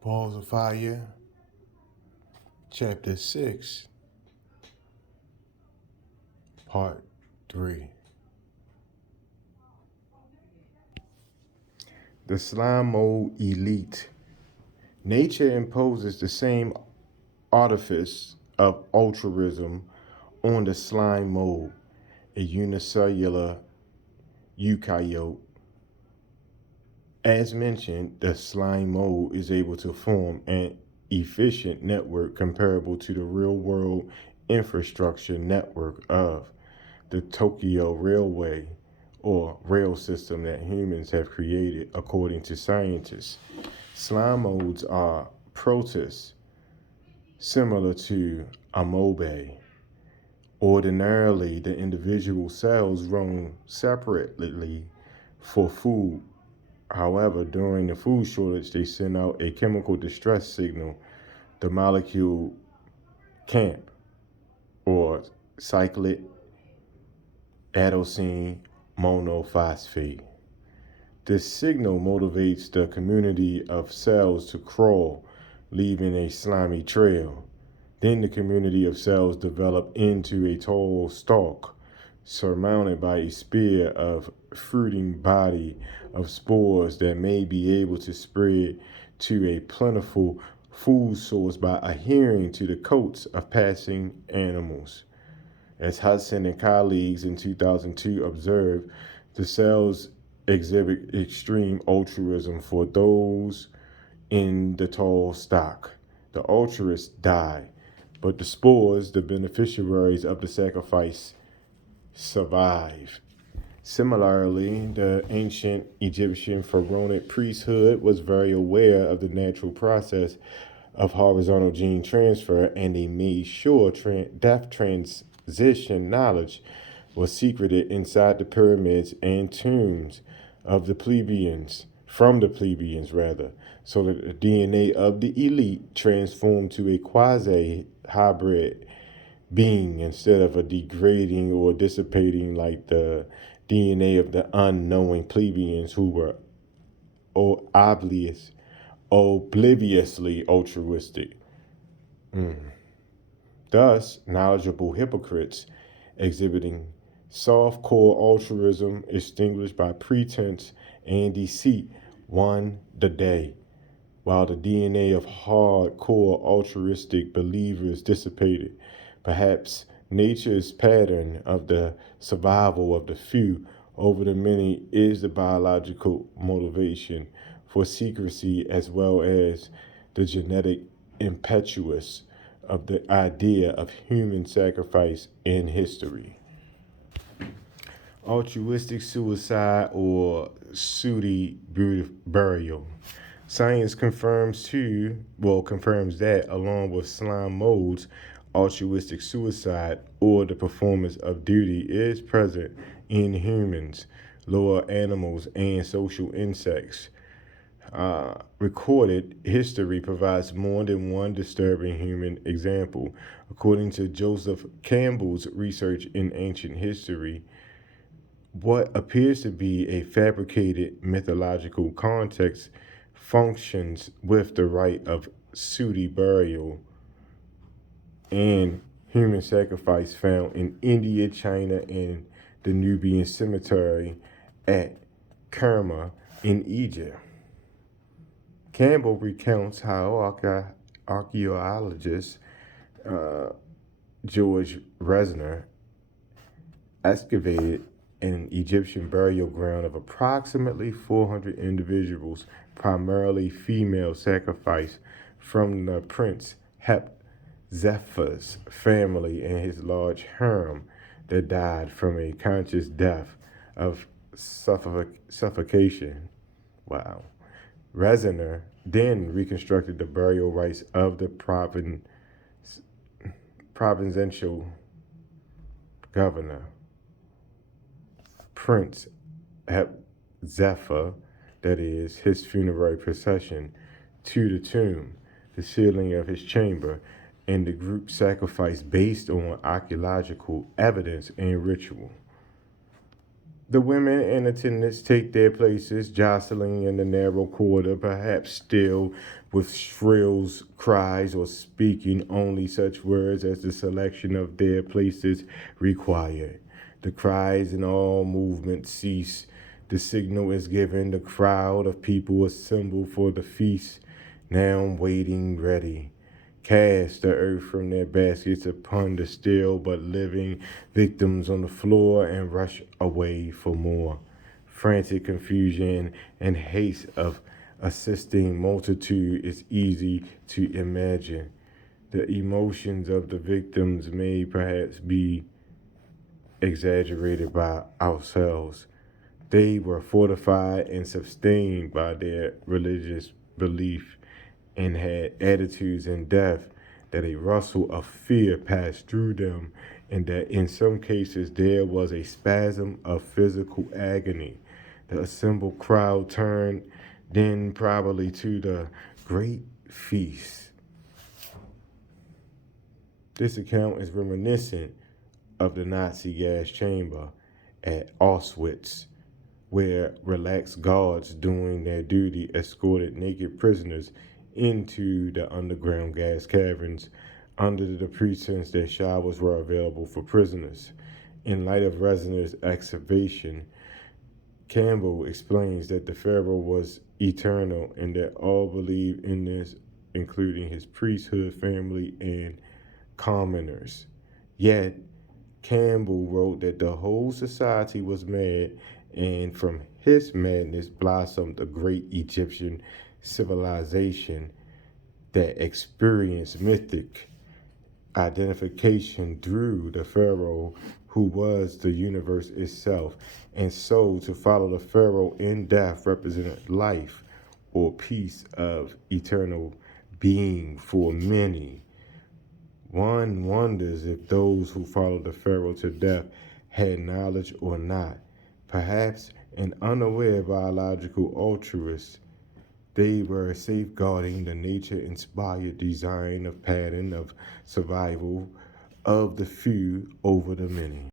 Balls of Fire, Chapter 6, Part 3. The Slime Mold Elite. Nature imposes the same artifice of altruism on the slime mold, a unicellular eukaryote. As mentioned, the slime mold is able to form an efficient network comparable to the real-world infrastructure network of the Tokyo Railway or rail system that humans have created, according to scientists. Slime molds are protists, similar to amoeba. Ordinarily, the individual cells roam separately for food. However, during the food shortage, they send out a chemical distress signal, the molecule CAMP, or cyclic adenosine monophosphate. This signal motivates the community of cells to crawl, leaving a slimy trail. Then the community of cells develop into a tall stalk, surmounted by a spear of fruiting body of spores that may be able to spread to a plentiful food source by adhering to the coats of passing animals. As Hudson and colleagues in 2002 observed, the cells exhibit extreme altruism for those in the tall stock. The altruists die, but the spores, the beneficiaries of the sacrifice, survive. Similarly, the ancient Egyptian pharaonic priesthood was very aware of the natural process of horizontal gene transfer, and they made sure death transition knowledge was secreted inside the pyramids and tombs of the plebeians, from the plebeians rather, so that the DNA of the elite transformed to a quasi-hybrid being instead of a degrading or dissipating like the DNA of the unknowing plebeians who were obliviously altruistic. Thus, knowledgeable hypocrites exhibiting soft core altruism extinguished by pretense and deceit won the day, while the DNA of hardcore altruistic believers dissipated. Perhaps nature's pattern of the survival of the few over the many is the biological motivation for secrecy as well as the genetic impetus of the idea of human sacrifice in history. Altruistic suicide or sooty burial. Science confirms that along with slime molds, altruistic suicide or the performance of duty is present in humans, lower animals, and social insects. Recorded history provides more than one disturbing human example. According to Joseph Campbell's research in ancient history, what appears to be a fabricated mythological context functions with the rite of sooty burial and human sacrifice found in India, China, and the Nubian cemetery at Kerma in Egypt. Campbell recounts how archaeologist George Resner excavated an Egyptian burial ground of approximately 400 individuals, primarily female sacrifice from the prince Zephyr's family and his large harem that died from a conscious death of suffocation. Wow. Resner then reconstructed the burial rites of the provincial governor, Prince Zephyr, that is, his funerary procession to the tomb, the sealing of his chamber, and the group sacrifice based on archaeological evidence and ritual. The women in attendance take their places, jostling in the narrow corridor, perhaps still with shrill cries or speaking only such words as the selection of their places required. The cries and all movement cease. The signal is given. The crowd of people assemble for the feast, now waiting ready. Cast the earth from their baskets upon the still but living victims on the floor and rush away for more. Frantic confusion and haste of assisting multitude is easy to imagine. The emotions of the victims may perhaps be exaggerated by ourselves. They were fortified and sustained by their religious belief and had attitudes in death that a rustle of fear passed through them, and that in some cases there was a spasm of physical agony. The assembled crowd turned then probably to the great feast. This account is reminiscent of the Nazi gas chamber at Auschwitz, where relaxed guards doing their duty escorted naked prisoners into the underground gas caverns under the pretense that showers were available for prisoners. In light of Resner's excavation, Campbell explains that the Pharaoh was eternal and that all believed in this, including his priesthood, family, and commoners. Yet, Campbell wrote that the whole society was mad, and from his madness blossomed a great Egyptian civilization that experienced mythic identification through the Pharaoh who was the universe itself. And so to follow the Pharaoh in death represented life or peace of eternal being for many. One wonders if those who followed the Pharaoh to death had knowledge or not. Perhaps an unaware biological altruist, they were safeguarding the nature-inspired design of pattern of survival of the few over the many.